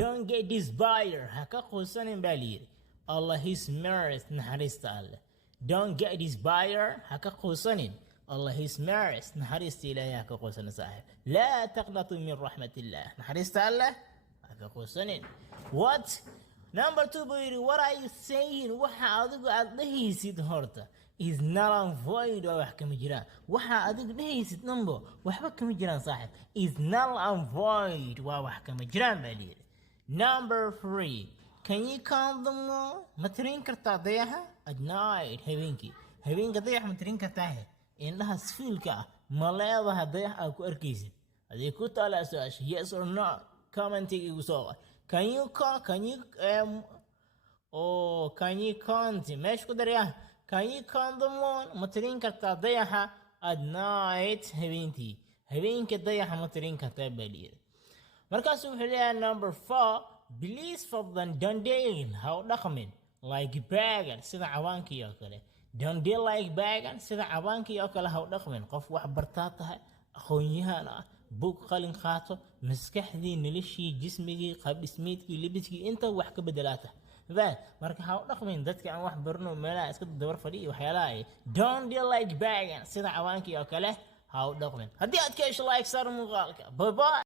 don't get despair haka quusanin baa layidhi Allah his merits naxariista alleh don't get despair haka quusanin Allah his merits naxariista ilaahay haka quusanin saaxiib laa taqnatu min raxmatillah naxariista alleh haka quusanin what number 2 buu yidhi what are you saying waxa adigu aad dhehaysid horta is not on void waa wax kama jiraan waxa adigu dhehaysid number waxba kama jiraan saaxiib is not on void waa wax kama jiraan baa layidhi number 3 can you count them all ma tirin kartaa dayaxa at night habeenka dayax ma tirin kartaa indhaha sfiilka ah ma leedaha dayax aad ku arkaysid aday ku taalaa su-aasha yes or no commentiga igu soo qor can you count meesha ku daryaa can you count them all ma tirin kartaa dayaxa at night habeenka dayaxa ma tirin kartaa baa layidhi markaasuu wuxuu leeyahay number 4 please fadlan don't deal ha u dhaqmin like bagan sida cawaankii oo kale don't deal like bagan sida cawaankii oo kale ha u dhaqmin qof wax bartaa tahay aqoon-yahan ah bug qalin qaato maskaxdii noloshii jismigii qaabdhismeedkii libiskii inta wax ka bedelaata marka ha u dhaqmin dadka aan wax barno meelaha iska dabar fadhiyo waxyaalaha ay don't deal like bagan sida cawaankii oo kale ha u dhaqmin haddii aad ka hesho like sar muuqaalka bye bye